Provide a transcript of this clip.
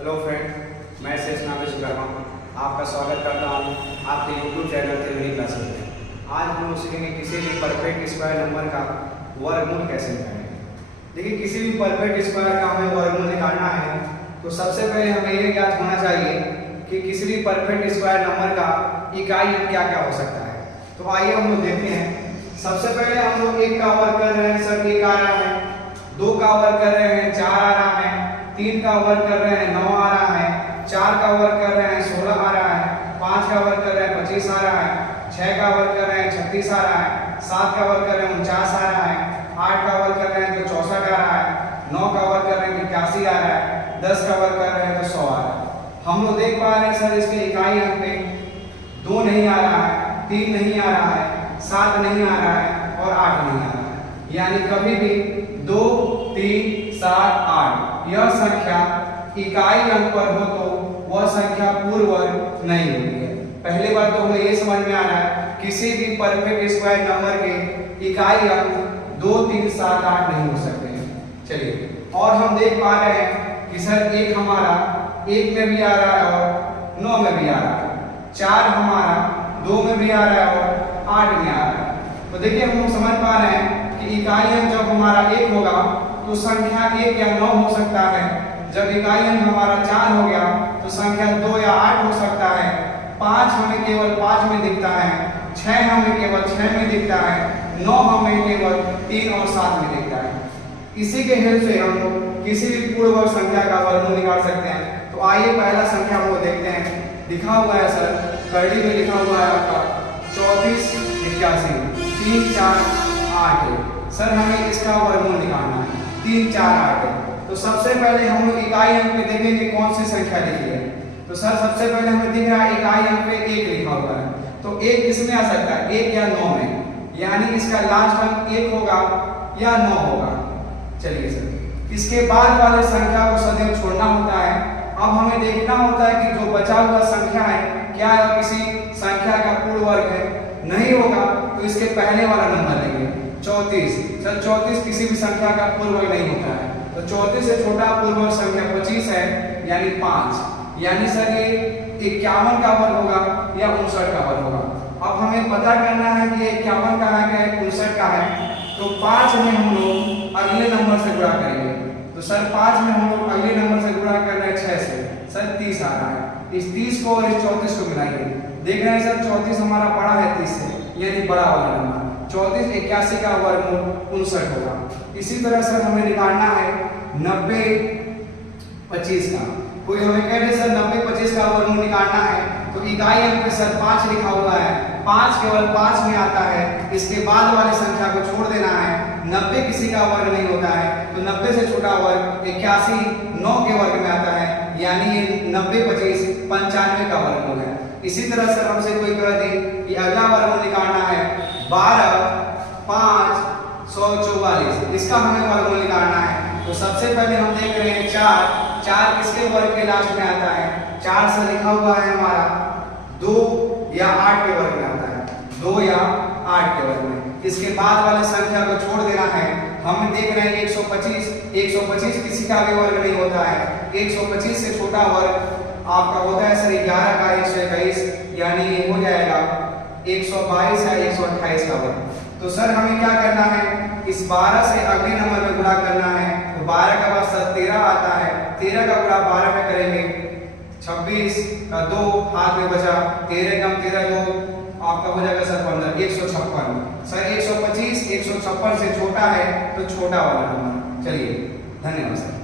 Hello friend, मैं शेष नागेश वर्मा आपका स्वागत करता हूँ आपके यूट्यूब चैनल त्रिवेणी क्लासेस में। आज हम लोग सीखेंगे किसी भी परफेक्ट स्क्वायर नंबर का वर्गमूल कैसे निकालेंगे। देखिए, किसी भी परफेक्ट स्क्वायर का हमें वर्गमूल निकालना है तो सबसे पहले हमें ये ज्ञात होना चाहिए कि किसी भी परफेक्ट स्क्वायर नंबर का इकाई क्या क्या हो सकता है। तो आइए हम लोग देखते हैं। सबसे पहले हम लोग 1 का वर्ग कर रहे हैं, सर 1 आ रहा है। 2 का वर्ग कर रहे हैं, 4 आ रहा है। 3 का वर्ग कर रहे हैं, 9 आ रहा है। 4 का वर्ग कर रहे हैं, 16 आ रहा है। 5 का वर्ग कर रहे हैं, 25 आ रहा है। 6 का वर्ग कर रहे हैं, 36 आ रहा है। 7 का वर्ग कर रहे हैं, 49 आ रहा है। 8 का वर्ग कर रहे हैं तो 64 आ रहा है। 9 का वर्ग कर रहे हैं, 81 आ रहा है। 10 का वर्ग कर रहे हैं तो 100 आ रहा है। हम लोग देख पा रहे हैं सर इसके इकाई अंक में 2 नहीं आ रहा है, 3 नहीं आ रहा है, 7 नहीं आ रहा है और 8 नहीं आ रहा है। यानी कभी भी 2, 3, 7, 8 यह संख्या इकाई अंक पर हो तो वह संख्या पूर्ण वर्ग नहीं होती है। पहली बात तो हमें यह समझ में आ रहा है किसी भी परफेक्ट स्क्वायर नंबर के इकाई अंक 2, 3, 7, 8 नहीं हो सकते हैं। चलिए, और हम देख पा रहे हैं कि सर 1 हमारा 1 में भी आ रहा है और 9 में भी आ रहा है। 4 हमारा 2 में भी आ रहा है और 8 में आ रहा है। तो देखिए, हम लोग समझ पा रहे हैं कि इकाई अंक जब हमारा 1 होगा तो संख्या 1 या 9 हो सकता है। जब इकाई अंक हमारा 4 हो गया तो संख्या 2 या 8 हो सकता है। 5 हमें केवल 5 में दिखता है। 6 हमें केवल 6 में दिखता है। 9 हमें केवल 3 और 7 में दिखता है। इसी के हेल्प से हम लोग किसी भी पूर्ण वर्ग संख्या का वर्गमूल निकाल सकते हैं। तो आइए पहला संख्या हम लोग देखते हैं। लिखा हुआ है सर, कर्ली में लिखा हुआ है आपका 34 81 3 4 8 है। सर हमें इसका वर्गमूल निकालना है। 3 4 8 है। तो सबसे पहले हम लोग इकाई अंक में देखेंगे कौन सी संख्या लिखी है। तो सर सबसे पहले हमें दिख रहा है इकाई अंक पे 1 लिखा हुआ है। तो 1 किसमें आ सकता है? 1 या 9 में। यानी इसका लास्ट अंक 1 होगा या 9 होगा। चलिए सर, इसके बाद वाले संख्या को सदैव छोड़ना होता है। अब हमें देखना होता है कि जो बचा हुआ संख्या है क्या किसी संख्या का पूर्ण वर्ग है। नहीं होगा तो इसके पहले वाला नंबर लेंगे 34। सर 34 किसी भी संख्या का पूर्ण वर्ग नहीं होता है। तो 34 से छोटा पूर्ण वर्ग संख्या 25 है, यानी 5। यानी सर ये 51 का वर्ग होगा या 59 का वर्ग होगा। अब हमें पता करना है कि 51 का है क्या 59 का है। तो 5 में हम लोग अगले नंबर से गुणा करेंगे। तो सर 5 में हम लोग अगले नंबर से गुणा कर रहे हैं 6 से। सर 30 आ रहा है। इस 30 को और इस 34 को मिलाइए। देख रहे हैं सर 34 हमारा बड़ा है 30 से, यानी बड़ा वाला नंबर। 34 81 का वर्गमूल 59 होगा। इसी तरह सर हमें निकालना है 90 25 का। कोई हमें कह रहे सर 90 25 का वर्गमूल निकालना है। तो इकाई अंक पे सर 5 लिखा हुआ है। 5 केवल 5 में आता है। इसके बाद वाली संख्या को छोड़ देना है। 90 किसी का वर्ग नहीं होता है। तो 90 से छोटा वर्ग 81 9 के वर्ग में आता है। यानी ये 90 25 95 का वर्गमूल है। इसी तरह सर हमसे कोई कह दे कि अगला वर्गमूल निकालना है 12 5 144। इसका हमें वर्गमूल निकालना है। तो सबसे पहले हम देख रहे हैं 4 किसके वर्ग के लास्ट में आता है? 4 से लिखा हुआ है हमारा 2 या 8 के वर्ग में आता है। 2 या 8 के वर्ग में। इसके बाद वाले संख्या को छोड़ देना है। हम देख रहे हैं 125 किसी का भी वर्ग नहीं होता है। 125 से छोटा वर्ग आपका होता है सर 11 का 121, यानी ये हो जाएगा 122 या 128 का वर्ग। तो सर हमें क्या करना है? इस 12 से अगले नंबर में गुणा करना है। तो 12 का बाद सर 13 आता है। 13 का गुणा 12 में करेंगे। 26 का 2 हाथ में बचा। 13 कम 13 2 आपका हो जाएगा सर 15 156। सर 125 156 से छोटा है तो छोटा वाला नंबर। चलिए, धन्यवाद सर।